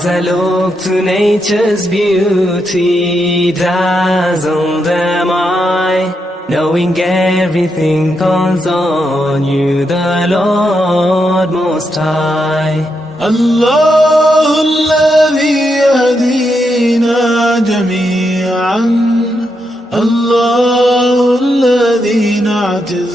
As I look to nature's beauty, dazzled am I, knowing everything calls on you, the Lord Most High. الله الذي يهدينا جميعا الله الذي نعتز